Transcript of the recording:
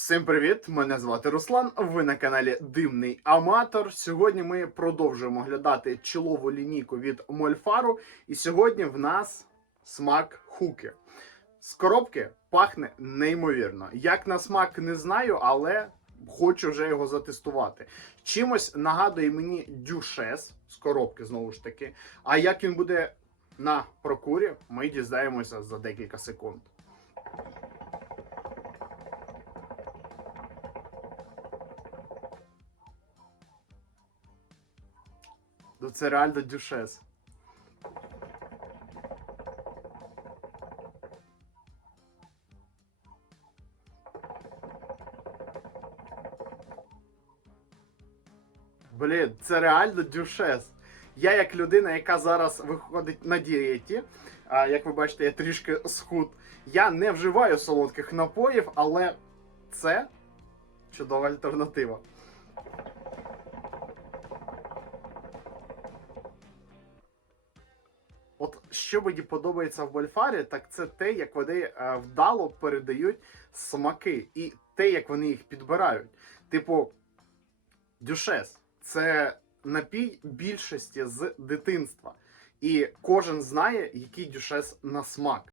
Всім привіт! Мене звати Руслан. Ви на каналі Димний Аматор. Сьогодні ми продовжуємо глядати чолову лінійку від Мольфару. І сьогодні в нас смак хуки. З коробки пахне неймовірно. Як на смак не знаю, але хочу вже його затестувати. Чимось нагадує мені дюшес з коробки, знову ж таки. А як він буде на прокурі, ми дізнаємося за декілька секунд. Ну це реально дюшес. Блін, це реально дюшес. Я, як людина, яка зараз виходить на дієті, а, як ви бачите, я трішки схуд. Я не вживаю солодких напоїв, але це чудова альтернатива. От що мені подобається в Вольфарі, так це те, як вони е, вдало передають смаки, і те, як вони їх підбирають. Типу, дюшес це напій більшості з дитинства. І кожен знає, який дюшес на смак.